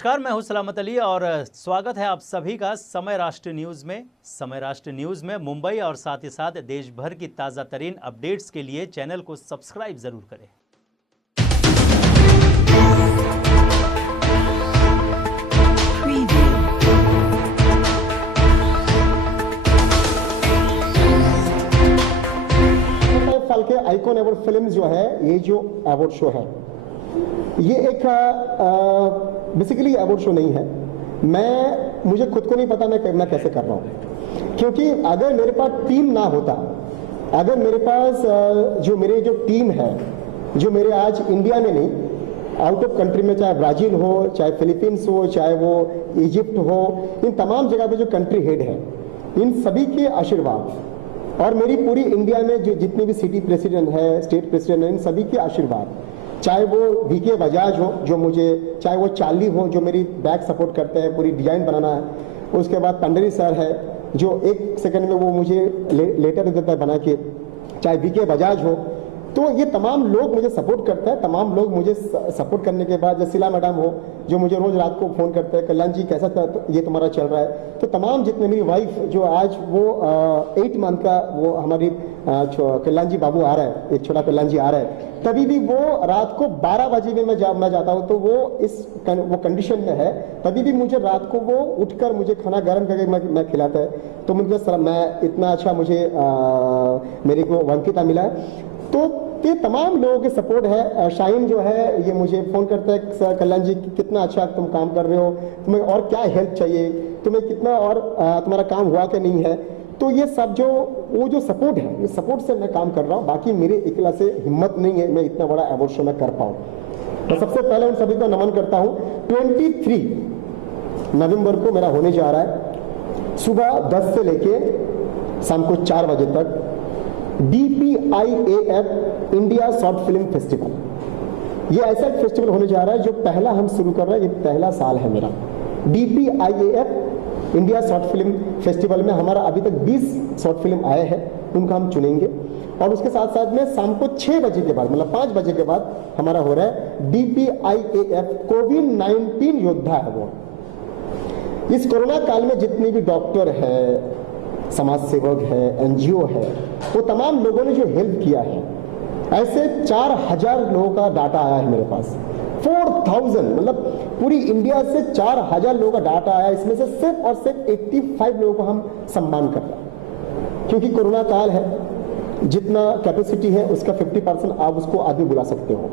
नमस्कार, मैं हूं सलामत अली और स्वागत है आप सभी का समय राष्ट्र न्यूज़ में। समय राष्ट्र न्यूज़ में मुंबई और साथ ही साथ देश भर की ताज़ा तरीन अपडेट्स के लिए चैनल को सब्सक्राइब ज़रूर करें। साल के आइकॉन अवार्ड फिल्म जो है, ये जो अवार्ड शो है, ये एक बेसिकली अवार्ड शो नहीं है। मुझे खुद को नहीं पता मैं कैसे कर रहा हूँ, क्योंकि अगर मेरे पास टीम ना होता, अगर मेरे पास जो टीम है, जो मेरे आज इंडिया में नहीं, आउट ऑफ कंट्री में, चाहे ब्राजील हो, चाहे फिलीपींस हो, चाहे वो इजिप्ट हो, इन तमाम जगह पे जो कंट्री हेड है, इन सभी के आशीर्वाद और मेरी पूरी इंडिया में जो जितने भी सिटी प्रेसिडेंट है, स्टेट प्रेसिडेंट है, इन सभी के आशीर्वाद, चाहे वो वीके बजाज हो जो मुझे, चाहे वो चार्ली हो जो मेरी बैक सपोर्ट करते हैं, पूरी डिजाइन बनाना है, उसके बाद पंडरी सर है जो एक सेकंड में वो मुझे लेटर देता है बना के, चाहे वीके बजाज हो, तो ये तमाम लोग मुझे सपोर्ट करते हैं। तमाम लोग मुझे सपोर्ट करने के बाद, जैसे मैडम हो जो मुझे रोज रात को फोन करते हैं, कल्याण जी कैसा ये तुम्हारा चल रहा है, तो तमाम जितने मेरी वाइफ जो आज वो 8 मंथ का वो हमारी कल्याण जी बाबू आ रहा है, एक छोटा कल्याण जी आ रहा है, तभी भी वो रात को 12 बजे में मैं जाता हूँ, तो वो कंडीशन में है, तभी भी मुझे रात को वो उठकर मुझे खाना गर्म करके मैं खिलाता है। तो मुझे सर मैं इतना अच्छा मुझे मेरे को वंकिता मिला है। तो ये तमाम लोगों के सपोर्ट है। शाहीन जो है ये मुझे फोन करता है, सर कल्याण जी कितना अच्छा तुम काम कर रहे हो, तुम्हें और क्या हेल्प चाहिए, तुम्हें कितना और तुम्हारा काम हुआ कि नहीं है। तो ये सब वो जो सपोर्ट है, इस सपोर्ट से मैं काम कर रहा हूँ। बाकी मेरे अकेला से हिम्मत नहीं है मैं इतना बड़ा अवार्ड शो में कर पाऊँ। मैं सबसे पहले उन सभी को नमन करता हूँ। 23 नवंबर को मेरा होने जा रहा है, सुबह 10 से लेके शाम को 4 बजे तक, DPIAF India short film festival. ये ऐसा एक फेस्टिवल होने जा रहा है जो पहला हम शुरू कर रहे हैं, ये पहला साल है मेरा। DPIAF India short film festival में हमारा अभी तक 20 शॉर्ट फिल्म आए हैं, उनका हम चुनेंगे। और उसके साथ साथ में शाम को 6 बजे के बाद, मतलब 5 बजे के बाद हमारा हो रहा है DPIAF कोविड-19 योद्धा अवार्ड। इस कोरोना काल में जितने भी डॉक्टर है, समाज सेवक है, NGO है, वो तमाम लोगों ने जो हेल्प किया है, ऐसे 4000 लोगों का डाटा आया है मेरे पास। 4000 मतलब पूरी इंडिया से 4000 लोगों का डाटा आया। इसमें से सिर्फ और सिर्फ 85 लोगों को हम सम्मान कर रहे हैं, क्योंकि कोरोना काल है, जितना कैपेसिटी है उसका 50% आप उसको आदमी बुला सकते हो।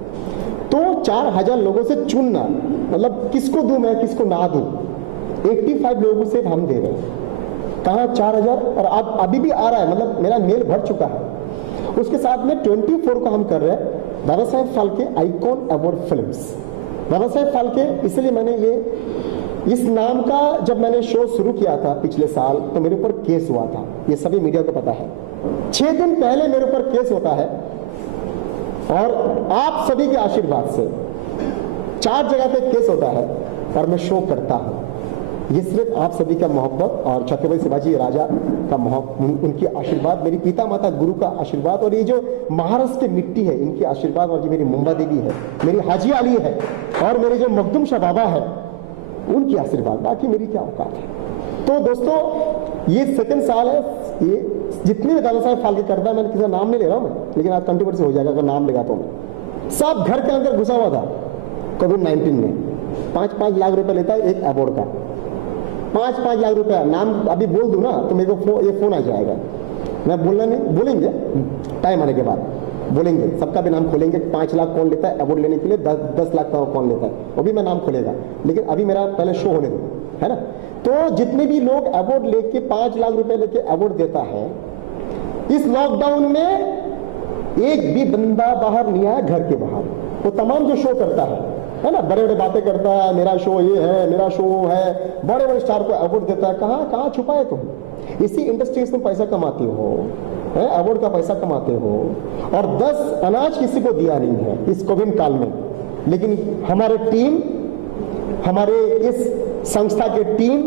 तो 4000 लोगों से चुनना, मतलब किसको दूं मैं, किसको ना दूं, 85 लोगों को सिर्फ हम दे रहे हैं। कहाँ 4000, और अब अभी भी आ रहा है, मतलब मेरा मेल भर चुका है। उसके साथ में 24 को हम कर रहे हैं दादा Saheb Phalke icon award films. दादा साहेब फाल्के, इसलिए मैंने इस नाम का जब मैंने शो शुरू किया था पिछले साल, तो मेरे ऊपर केस हुआ था, ये सभी मीडिया को पता है। 6 दिन पहले मेरे ऊपर केस होता है, और आप सभी के आशीर्वाद से 4 जगह पे केस होता है और मैं शो करता हूं। ये सिर्फ आप सभी का मोहब्बत और छत्रपति शिवाजी राजा का मोहब्बत, उनकी आशीर्वाद, मेरी पिता माता गुरु का आशीर्वाद, और ये जो महाराष्ट्र की मिट्टी है इनकी आशीर्वाद, और जो मेरी मुंबा देवी है, मेरी हाजी अली है, और मेरे जो मखदूम शाह बाबा है, उनकी आशीर्वाद, बाकी मेरी क्या औकात है। तो दोस्तों, ये सेकंड साल है। ये जितनी भी दादा साहेब फाल्के करता है, मैंने किसी का नाम नहीं ले रहा हूं मैं, लेकिन आज कंट्रोवर्सी हो जाएगा अगर नाम लेगा तो मैं। सब घर के अंदर घुसा हुआ था कोविड-19 में। 5-5 लाख रुपए लेता है एक अवार्ड का, 5-5 लाख रुपया। नाम अभी बोल दूं ना तो मेरे को ये फोन आ जाएगा। मैं बोलना नहीं, बोलेंगे टाइम आने के बाद बोलेंगे, सबका भी नाम खोलेंगे। 5 लाख कौन लेता है अवार्ड लेने के लिए, 10 लाख का कौन लेता है, वो भी मैं नाम खोलेगा। लेकिन अभी मेरा पहले शो होने दो, है ना। तो जितने भी लोग अवार्ड लेके 5 लाख रुपए लेके अवार्ड देता है, इस लॉकडाउन में एक भी बंदा बाहर नहीं आया घर के बाहर। वो तमाम जो शो करता है ना, बड़े बड़े बातें करता है, मेरा शो ये है, मेरा शो है, बड़े बड़े स्टार को अवार्ड देता है। कहाँ छुपाए तुम? इसी इंडस्ट्री से तुम पैसा कमाते हो, अवार्ड का पैसा कमाते हो, और 10 अनाज किसी को दिया नहीं है इस कोविड काल में। लेकिन हमारे टीम, हमारे इस संस्था के टीम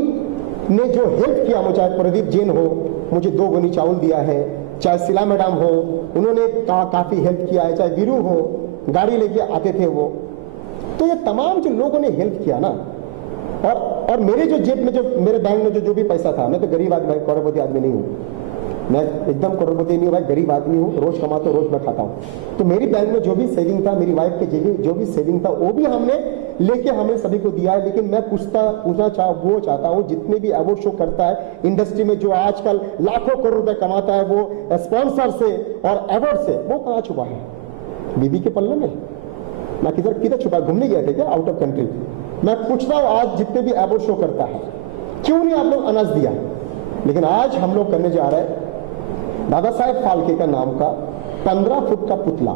ने जो हेल्प किया, मुझे चाहे प्रदीप जैन हो, मुझे 2 गोनी चावल दिया है, चाहे शिला मैडम हो, उन्होंने काफी हेल्प किया है, चाहे वीरू हो, गाड़ी लेके आते थे वो। तो ये तमाम जो लोगों ने हेल्प किया ना, और मेरे जो जेब में, जो मेरे बैंक में जो भी पैसा था, मैं तो गरीब आदमी, करोड़पति आदमी नहीं हूँ, मैं एकदम करोड़पति नहीं हूँ भाई, गरीब आदमी हूँ, रोज कमाता हूँ, रोज मैं खाता हूँ। तो मेरी बैंक में जो भी सेविंग था, मेरी वाइफ के जो भी सेविंग था, वो भी हमने लेके हमने सभी को दिया है। लेकिन मैं पूछना चाहता हूँ, जितने भी अवार्ड शो करता है इंडस्ट्री में, जो आजकल लाखों करोड़ रुपए कमाता है, वो स्पॉन्सर से और अवार्ड से, वो कहाँ छुपा है? बीबी के पल्ले में ना, किधर छुपा? घूमने गए थे क्या आउट ऑफ कंट्री? मैं पूछता हूँ, आज जितने भी अवार्ड शो करता है, क्यों नहीं आप लोग अनाज दिया? लेकिन आज हम लोग करने जा रहे हैं दादा साहेब फाल्के का नाम का 15 फुट का पुतला।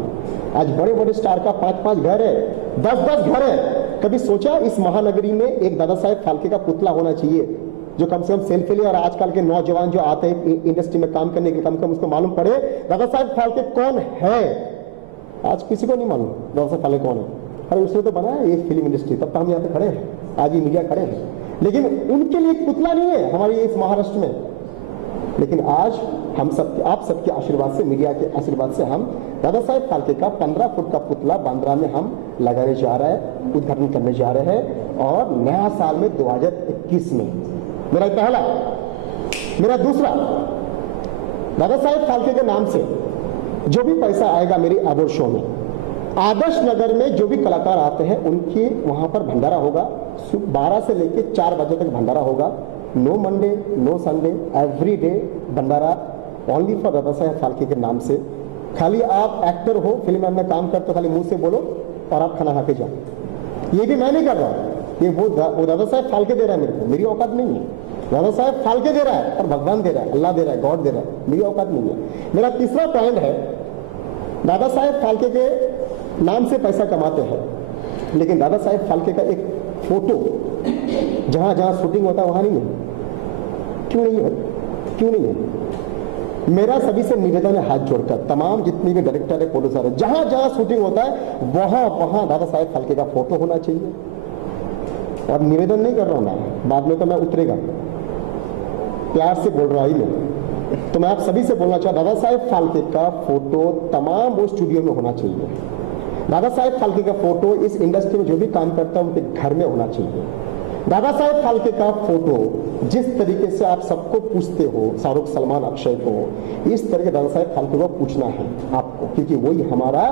आज बड़े बड़े स्टार का 5-5 घर है, 10-10 घर है। कभी सोचा इस महानगरी में एक दादा साहेब फाल्के का पुतला होना चाहिए, जो कम से कम सेल्फी ले, और आजकल के नौजवान जो आते हैं इंडस्ट्री में काम करने के, कम से कम उसको मालूम पड़े दादा साहेब फाल्के कौन है। आज किसी को नहीं मालूम दादा साहेब फाल्के कौन है। अरे उसने तो बनाया ये फिल्म इंडस्ट्री, तब तो हम यहाँ पे खड़े हैं, आज ये मीडिया खड़े हैं। लेकिन उनके लिए एक पुतला नहीं है हमारे इस महाराष्ट्र में। लेकिन आज हम सब, आप सबके आशीर्वाद से, मीडिया के आशीर्वाद से, हम दादा साहेब फाल्के का 15 फुट का पुतला बांद्रा में हम लगाने जा रहे हैं, उद्घाटन करने जा रहे हैं। और नया साल में 2021 में मेरा पहला, मेरा दूसरा, दादा साहेब फाल्के के नाम से जो भी पैसा आएगा मेरी अवार्ड शो में, आदर्श नगर में जो भी कलाकार आते हैं उनकी वहां पर भंडारा होगा। 12 से लेकर 4 बजे तक भंडारा होगा। No Monday, no Sunday, every day भंडारा, ओनली फॉर दादा साहेब फाल्के के नाम से। खाली आप एक्टर हो, फिल्म में काम करते हो, खाली मुंह से बोलो और आप खाना खा के जाओ। ये भी मैं नहीं कर रहा हूँ, ये वो दादा साहेब फाल्के दे रहा है मेरे को, मेरी औकात नहीं है। दादा साहेब फाल्के दे रहा है और भगवान दे रहा है, अल्लाह दे रहा है, गॉड दे रहा है, मेरी औकात नहीं है। मेरा तीसरा पॉइंट है, दादा साहेब फाल्के के नाम से पैसा कमाते हैं, लेकिन दादा साहेब फाल्के का एक फोटो जहां जहां शूटिंग होता है वहां नहीं है। क्यों नहीं है? क्यों नहीं है? मेरा सभी से निवेदन है, हाथ जोड़कर, तमाम जितनी भी डायरेक्टर है, प्रोड्यूसर है, जहां जहां शूटिंग होता है वहां वहां दादा साहेब फाल्के का फोटो होना चाहिए। और निवेदन नहीं कर रहा हूं मैं, बाद में तो मैं उतरेगा, प्यार से बोल रहा हूं मैं, तो मैं आप सभी से बोलना चाहता, दादा साहेब फाल्के का फोटो तमाम वो स्टूडियो में होना चाहिए। दादा साहेब फाल्के का फोटो इस इंडस्ट्री में जो भी काम करता है उनके घर में होना चाहिए। दादा साहेब फाल्के का फोटो जिस तरीके से आप सबको पूछते हो, शाहरुख, सलमान, अक्षय को, इस तरह के दादा साहेब फाल्के को पूछना है आपको, क्योंकि वही हमारा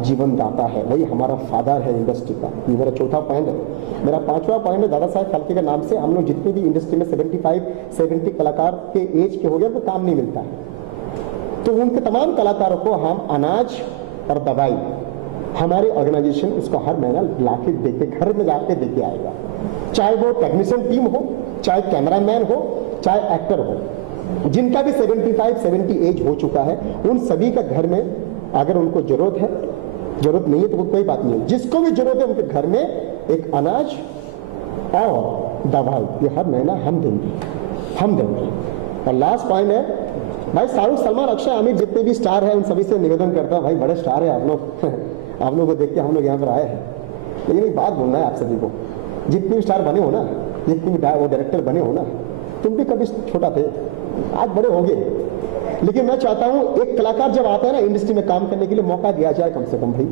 जीवन दाता है, वही हमारा फादर है इंडस्ट्री का। ये मेरा चौथा पॉइंट है। मेरा पांचवा पॉइंट है, दादा साहेब फाल्के के नाम से हम लोग जितने भी इंडस्ट्री में 75-70 कलाकार के एज के हो गए, उनको काम नहीं मिलता है, तो उनके तमाम कलाकारों को हम अनाज और दवाई, हमारी ऑर्गेनाइजेशन उसको हर महीना लाके देके, घर में लाके देके आएगा। चाहे वो टेक्नीशियन टीम हो, चाहे कैमरामैन हो, चाहे एक्टर हो, जिनका भी 75-70 एज हो चुका है, उन सभी का घर में अगर उनको जरूरत है, जरूरत नहीं है तो वो कोई बात नहीं है, जिसको भी जरूरत है उनके घर में एक अनाज और दवाई, ये हर महीना हम देंगे। और लास्ट पॉइंट है भाई, शाहरुख, सलमान, अक्षय, आमिर जितने भी स्टार हैं उन सभी से निवेदन करता हूं, भाई बड़े स्टार है आप लोग आप लोगों को देख के हम लोग यहाँ पर आए हैं, लेकिन एक बात बोलना है आप सभी को, जितने भी स्टार बने हो ना, जितने भी वो डायरेक्टर बने हो ना, तुम भी कभी छोटा थे, आज बड़े हो गए, लेकिन मैं चाहता हूं एक कलाकार जब आता है ना इंडस्ट्री में काम करने के लिए, मौका दिया जाए कम से कम भाई,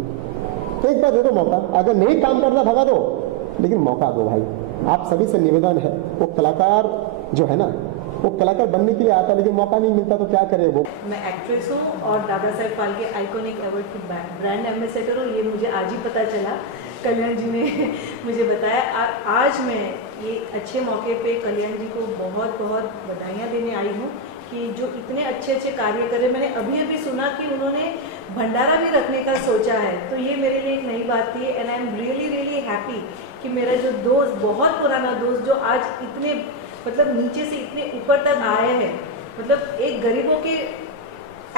तो एक बार दे दो मौका। अगर नहीं काम करना भगा दो, लेकिन मौका दो भाई। आप सभी से निवेदन है, वो कलाकार जो है ना, वो कलाकार बनने के लिए आता है, लेकिन मौका नहीं मिलता तो क्या करे वो। मैं एक्ट्रेस हूँ और दादा साहेब फाल्के आइकॉनिक अवार्ड की ब्रांड एम्बेसडर हूँ, ये मुझे आज ही पता चला, कल्याण जी ने मुझे बताया। आज मैं ये अच्छे मौके पे कल्याण जी को बहुत बहुत बधाइयाँ देने आई हूँ कि जो इतने अच्छे अच्छे कार्य करे। मैंने अभी सुना कि उन्होंने भंडारा भी रखने का सोचा है, तो ये मेरे लिए एक नई बात थी। And I am really happy कि मेरा जो दोस्त, बहुत पुराना दोस्त, जो आज इतने मतलब नीचे से इतने ऊपर तक आए हैं, मतलब एक गरीबों के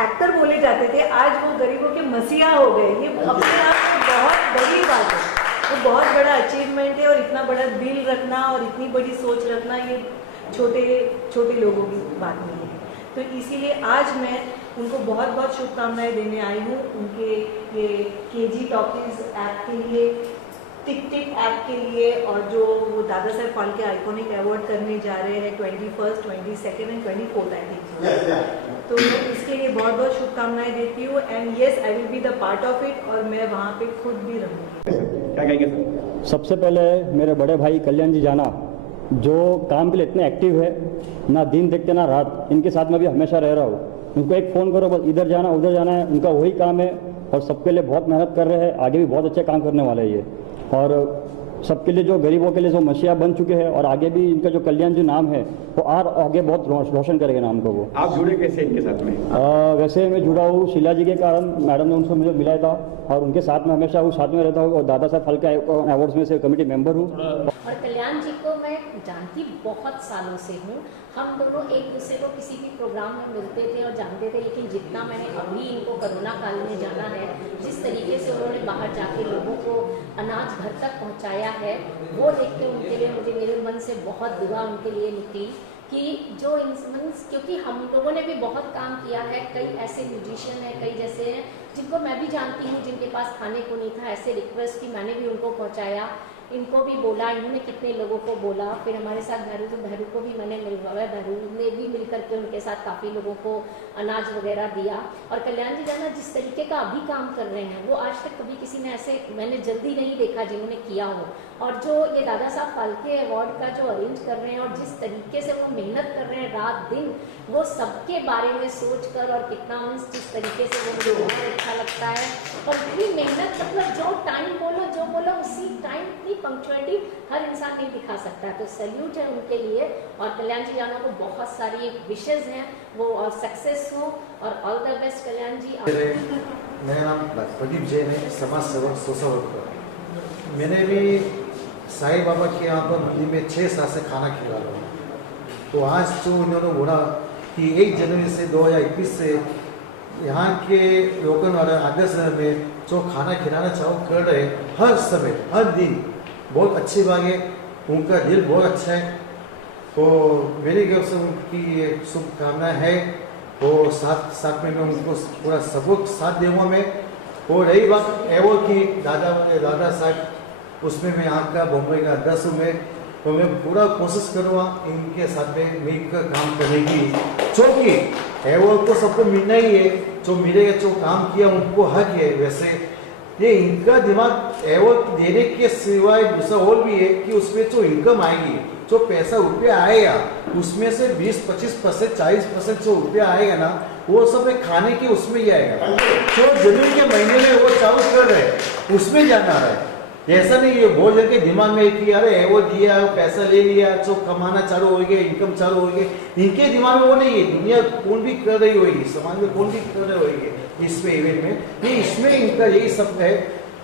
एक्टर बोले जाते थे, आज वो गरीबों के मसीहा हो गए। ये अपने आप में बहुत बड़ी बात है, वो बहुत बड़ा अचीवमेंट है। और इतना बड़ा दिल रखना और इतनी बड़ी सोच रखना, ये छोटे छोटे लोगों की बात नहीं है। तो इसीलिए आज मैं उनको बहुत बहुत शुभकामनाएं देने आई हूँ, उनके ये KG टॉकीज ऐप के लिए, टिक टिक ऐप के लिए, और जो वो दादा साहेब फाल्के आइकॉनिक अवार्ड करने जा रहे हैं 21st, 22nd and 24th I think. तो मैं इसके लिए बहुत बहुत शुभकामनाएं देती हूँ। And yes, I will be the part of it, और मैं वहाँ पे खुद भी रहूँगी। क्या कहेंगे सर? सबसे पहले मेरे बड़े भाई कल्याण जी जाना जो काम के लिए इतने एक्टिव है, ना दिन देखते ना रात, इनके साथ में भी हमेशा रह रहा हूँ। उनको एक फ़ोन करो बस इधर जाना उधर जाना है, उनका वही काम है और सबके लिए बहुत मेहनत कर रहे हैं। आगे भी बहुत अच्छे काम करने वाले हैं ये, और सबके लिए जो गरीबों के लिए जो मसीहा बन चुके हैं, और आगे भी इनका जो कल्याण जो नाम है वो आगे बहुत रोशन करेगा नाम को। वो आप जुड़े कैसे इनके साथ में? वैसे मैं जुड़ा हूँ शीला जी के कारण, मैडम ने उनसे मुझे मिलाया था और उनके साथ में हमेशा हूँ, साथ में रहता हूँ और दादा साहब फाल्के अवार्ड्स में से कमेटी मेंबर हूँ। और कल्याण जी को मैं जानती बहुत सालों से हूँ। हम दोनों एक दूसरे को किसी भी प्रोग्राम में मिलते थे और जानते थे, लेकिन जितना मैंने अभी इनको कोरोना काल में जाना है, जिस तरीके से उन्होंने बाहर जाके लोगों को अनाज घर तक पहुँचाया है, वो देख के उनके लिए मुझे मेरे मन से बहुत दुआ उनके लिए निकली कि जो इंस्ट्रूमेंट्स, क्योंकि हम लोगों ने भी बहुत काम किया है, कई ऐसे म्यूजिशियन हैं, कई जैसे हैं जिनको मैं भी जानती हूँ जिनके पास खाने को नहीं था, ऐसे रिक्वेस्ट की मैंने भी उनको पहुँचाया, इनको भी बोला, इन्होंने कितने लोगों को बोला। फिर हमारे साथ भैरू को भी मैंने मिलवाया, भैरू ने भी मिल करके उनके साथ काफ़ी लोगों को अनाज वगैरह दिया। और कल्याण जी जाना जिस तरीके का अभी काम कर रहे हैं वो आज तक कभी किसी ने ऐसे मैंने जल्दी नहीं देखा जिन्होंने किया हो। और जो ये दादा साहब फाल्के अवार्ड का जो अरेंज कर रहे हैं और जिस तरीके से वो मेहनत कर रहे हैं रात दिन, वो सबके बारे में सोच कर, और कितना जिस तरीके से वो मुझे बहुत अच्छा लगता है। और इतनी मेहनत, मतलब जो टाइम बोलो जो बोलो उसी टाइम, इतनी पंक्चुअलिटी हर इंसान नहीं दिखा सकता है। तो सैल्यूट है उनके लिए। और कल्याण जी जाना को बहुत सारी विशेज़ हैं, वो और सक्सेस हो और ऑल द बेस्ट कल्याण जी। मेरा नाम प्रदीप जैन है, समाज सेवक सोशल वर्कर। मैंने भी साईं बाबा के यहाँ पर मंदिर में 6 साल से खाना खिला रहा हूँ। तो आज जो उन्होंने बोला कि 1 जनवरी से 2021 से यहाँ के लोकल और आदर्श में जो खाना खिलाना चाहो कर रहे हर समय हर दिन, बहुत अच्छी बात है। उनका दिल बहुत अच्छा है, तो मेरी तरफ से उनकी शुभकामनाएं है। और साथ में मैं उनको पूरा सबूत साथ दूंगा मैं। और रही बात एवॉर्ड की, दादा साहब, उसमें मैं यहाँ का बम्बई का अध्यक्ष हूँ मैं, तो मैं पूरा कोशिश करूँगा इनके साथ में मिलकर काम करने की। क्योंकि एवॉर्ड तो सबको मिलना ही है, जो मिलेगा जो काम किया उनको हक है। वैसे ये इनका दिमाग एवॉर्ड देने के सिवाय दूसरा और भी है कि उसमें जो इनकम आएगी, जो पैसा रुपया आएगा, उसमें से 20-25%, 40% जो रुपया आएगा ना, वो सब खाने के उसमें ही आएगा। जो जनवरी के महीने में वो चालू कर रहे हैं उसमें जाना है। ऐसा नहीं है बहुत जन के दिमाग में कि अरे वो दिया, पैसा ले लिया, जो कमाना चालू हो गया, इनकम चालू हो गई। इनके दिमाग में वो नहीं है। दुनिया कौन भी कर रही होगी, समाज में कौन भी कर रही होगी इसमें इवेंट में, ये इसमें इनका यही सब है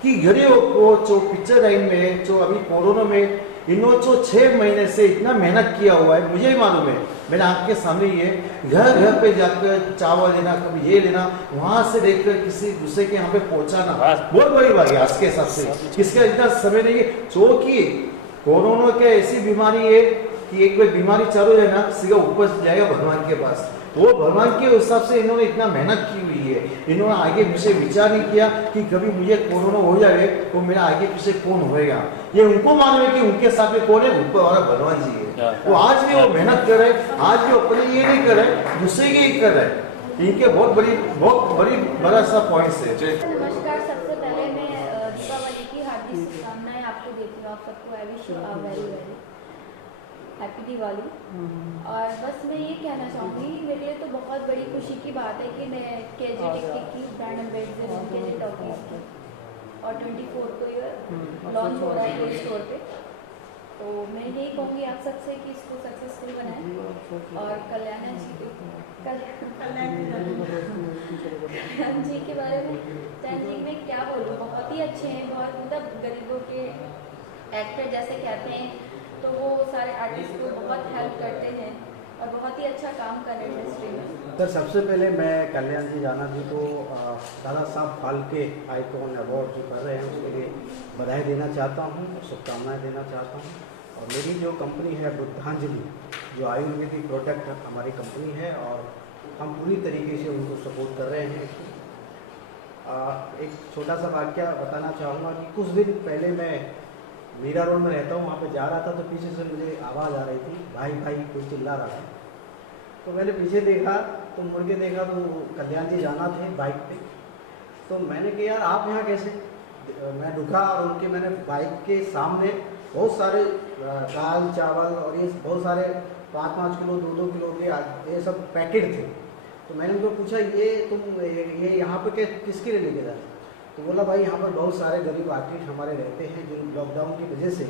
कि गरीबों को जो पिक्चर लाइन में, जो अभी कोरोना में इन्होंने जो 6 महीने से इतना मेहनत किया हुआ है, मुझे ही मालूम है। मैंने आपके सामने ये घर घर पे जाकर चावल लेना, कभी ये लेना, वहां से लेकर किसी दूसरे के यहाँ पे पहुंचाना बहुत बड़ी बात है आज के हिसाब से। इसका इतना समय नहीं है। जो कि कोरोना के ऐसी बीमारी है कि एक बार बीमारी चालू है ना, सीधा ऊपर जाएगा भगवान के पास। वो भगवान के हिसाब से इन्होंने इतना मेहनत की हुई है। इन्होंने आगे पीछे विचार नहीं किया कि कभी मुझे कोरोना हो जाए तो मेरा आगे पीछे कौन होएगा। ये उनको मालूम है कि उनके साथ में कौन है, ऊपर वाला भगवान जी है। वो आज भी वो मेहनत कर रहे हैं, आज भी अपने ये नहीं कर रहे, दूसरे के ही कर रहे हैं। इनके बहुत बड़ा सा पॉइंट है। नमस्कार, सबसे पहले मैं दीपावली की हार्दिक शुभकामनाएं आपको देती हूँ। आप सबको I wish you a very very happy Diwali. और बस मैं ये कहना चाहूँगी, मेरे लिए तो बहुत बड़ी खुशी की बात है कि मैं KG टिकट की ब्रांड एम्बेसडर हूँ KG टॉकीज की, और 24 को ये लॉन्च हो रहा है ये स्टोर पे। तो मैं यही कहूँगी आप सबसे कि इसको सक्सेसफुल बनाएं। और कल्याण जी के बारे में कल्याण जी में क्या बोलूँ, बहुत ही अच्छे हैं, बहुत मतलब गरीबों के एक्टर जैसे कहते हैं, तो वो सारे आर्टिस्ट को बहुत हेल्प करते हैं और बहुत ही अच्छा काम कर रहे हैं इंडस्ट्री में। सर, सबसे पहले मैं कल्याण जी जाना जी को दादा साहब फाल्के आइकॉन अवार्ड जो कर रहे हैं उसके लिए बधाई देना चाहता हूँ, शुभकामनाएं देना चाहता हूँ। और मेरी जो कंपनी है बुद्धांजलि, जो आयुर्वेदिक प्रोडक्ट हमारी कंपनी है, और हम पूरी तरीके से उनको सपोर्ट कर रहे हैं। एक छोटा सा वाक्य बताना चाहूँगा कि कुछ दिन पहले मैं मीरा रोड में रहता हूँ, वहाँ पे जा रहा था तो पीछे से मुझे आवाज़ आ रही थी, भाई भाई कोई चिल्ला रहा था। तो मैंने पीछे देखा तो मुड़ के देखा तो कल्याण जी जाना थे बाइक पे। तो मैंने कहा यार आप यहाँ कैसे? मैं रुका और मैंने बाइक के सामने बहुत सारे दाल चावल और ये बहुत सारे 5-5 किलो 2-2 किलो के ये सब पैकेट थे। तो मैंने उनको पूछा ये तुम ये यहाँ पे किसके लिए लेके जाते? तो बोला भाई यहाँ पर बहुत सारे गरीब आर्टिस्ट हमारे रहते हैं जिन लॉकडाउन की वजह से,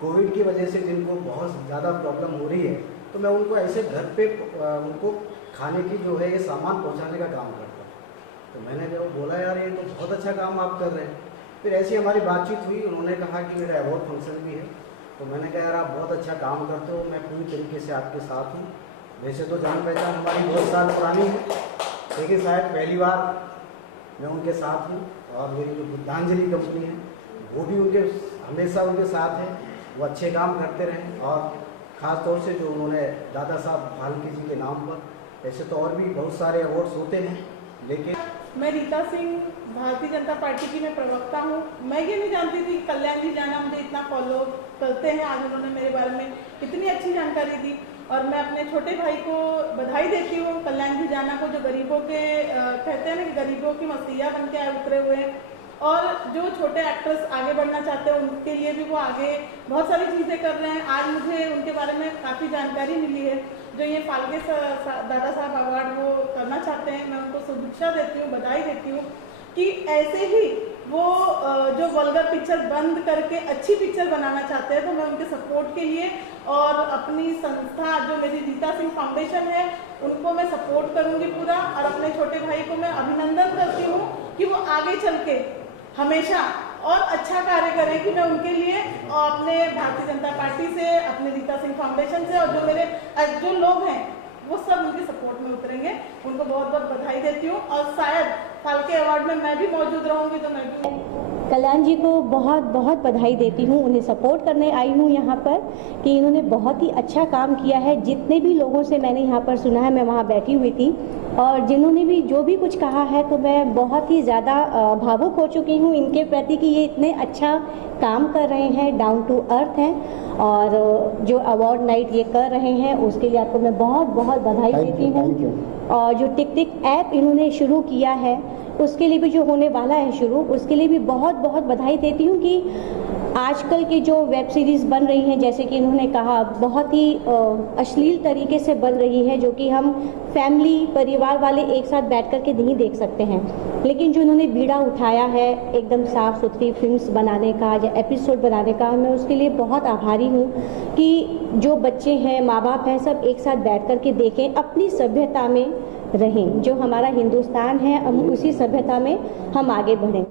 कोविड की वजह से जिनको बहुत ज़्यादा प्रॉब्लम हो रही है, तो मैं उनको ऐसे घर पे उनको खाने की जो है ये सामान पहुँचाने का काम करता हूँ। तो मैंने जब बोला यार ये तो बहुत अच्छा काम आप कर रहे हैं। फिर ऐसी हमारी बातचीत हुई, उन्होंने कहा कि मेरा अवार्ड फंक्शन भी है। तो मैंने कहा यार आप बहुत अच्छा काम करते हो, मैं पूरी तरीके से आपके साथ हूँ। वैसे तो जान पहचान हमारी बहुत साल पुरानी है, लेकिन शायद पहली बार मैं उनके साथ हूँ। और मेरी जो बुद्धांजलि कंपनी है वो भी उनके हमेशा उनके साथ है, वो अच्छे काम करते रहें। और ख़ास तौर से जो उन्होंने दादा साहब फाल्के जी के नाम पर, ऐसे तो और भी बहुत सारे अवार्ड्स होते हैं, लेकिन मैं रीता सिंह, भारतीय जनता पार्टी की मैं प्रवक्ता हूँ। मैं ये नहीं जानती थी कि कल्याण जी जाना मुझे इतना फॉलो करते हैं। आज उन्होंने मेरे बारे में इतनी अच्छी जानकारी दी और मैं अपने छोटे भाई को बधाई देती हूँ, कल्याण जी जाना को, जो गरीबों के कहते हैं ना कि गरीबों की मसीहा बन के उतरे हुए हैं। और जो छोटे एक्टर्स आगे बढ़ना चाहते हैं उनके लिए भी वो आगे बहुत सारी चीज़ें कर रहे हैं। आज मुझे उनके बारे में काफ़ी जानकारी मिली है। जो ये फाल्के दादा साहब अवार्ड वो करना चाहते हैं, मैं उनको शुभेच्छा देती हूँ, बधाई देती हूँ कि ऐसे ही वो जो वल्गर पिक्चर बंद करके अच्छी पिक्चर बनाना चाहते हैं। तो मैं उनके सपोर्ट के लिए और अपनी संस्था जो मेरी रीता सिंह फाउंडेशन है उनको मैं सपोर्ट करूँगी पूरा। और अपने छोटे भाई को मैं अभिनंदन करती हूँ कि वो आगे चल के हमेशा और अच्छा कार्य करें, कि मैं उनके लिए और अपने भारतीय जनता पार्टी से, अपने रीता सिंह फाउंडेशन से और जो मेरे जो लोग हैं वो सब उनके सपोर्ट में उतरेंगे। उनको बहुत बहुत बधाई देती हूँ और शायद फाल्के अवार्ड में मैं भी मौजूद रहूँगी तो मैं भी कल्याण जी को बहुत बहुत बधाई देती हूँ। उन्हें सपोर्ट करने आई हूँ यहाँ पर कि इन्होंने बहुत ही अच्छा काम किया है। जितने भी लोगों से मैंने यहाँ पर सुना है, मैं वहाँ बैठी हुई थी और जिन्होंने भी जो भी कुछ कहा है, तो मैं बहुत ही ज़्यादा भावुक हो चुकी हूँ इनके प्रति कि ये इतने अच्छा काम कर रहे हैं, डाउन टू अर्थ हैं। और जो अवार्ड नाइट ये कर रहे हैं उसके लिए आपको मैं बहुत बहुत बधाई देती हूँ। और जो टिक टिक ऐप इन्होंने शुरू किया है उसके लिए भी, जो होने वाला है शुरू, उसके लिए भी बहुत बहुत बधाई देती हूँ कि आजकल की जो वेब सीरीज़ बन रही हैं, जैसे कि इन्होंने कहा, बहुत ही अश्लील तरीके से बन रही है, जो कि हम फैमिली परिवार वाले एक साथ बैठ कर के नहीं देख सकते हैं। लेकिन जो इन्होंने बीड़ा उठाया है एकदम साफ़ सुथरी फिल्म्स बनाने का या एपिसोड बनाने का, मैं उसके लिए बहुत आभारी हूँ कि जो बच्चे हैं, माँ बाप हैं, सब एक साथ बैठ कर के देखें, अपनी सभ्यता में रहें। जो हमारा हिंदुस्तान है, हम उसी सभ्यता में हम आगे बढ़ें।